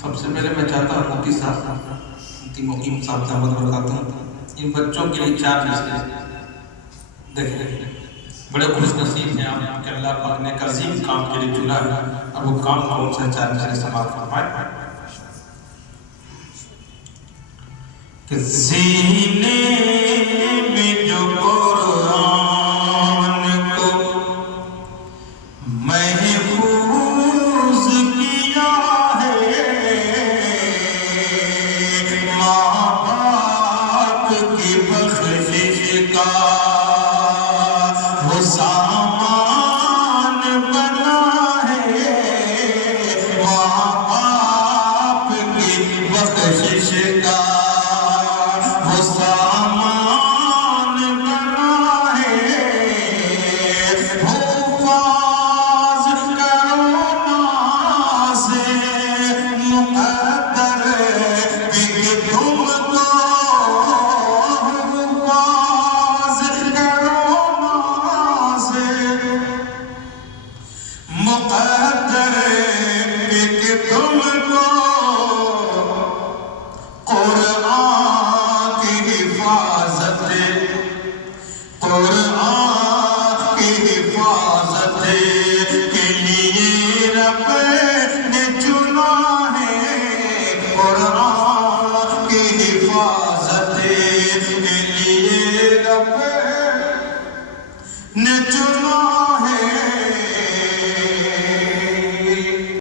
سب سے پہلے میں چاہتا ہوں مفتی صاحب مفتی مقیم صاحب دعوت برکاتہ ان بچوں کے لیے 4 مصرے دیکھیں بڑے خوش نصیب ہیں آپ کہ اللہ پاک نے ایک عظیم کام کے لیے چنا ہے اور وہ کام کون سا 4 مصرے سماعت فرمائے کہ سینے میں جو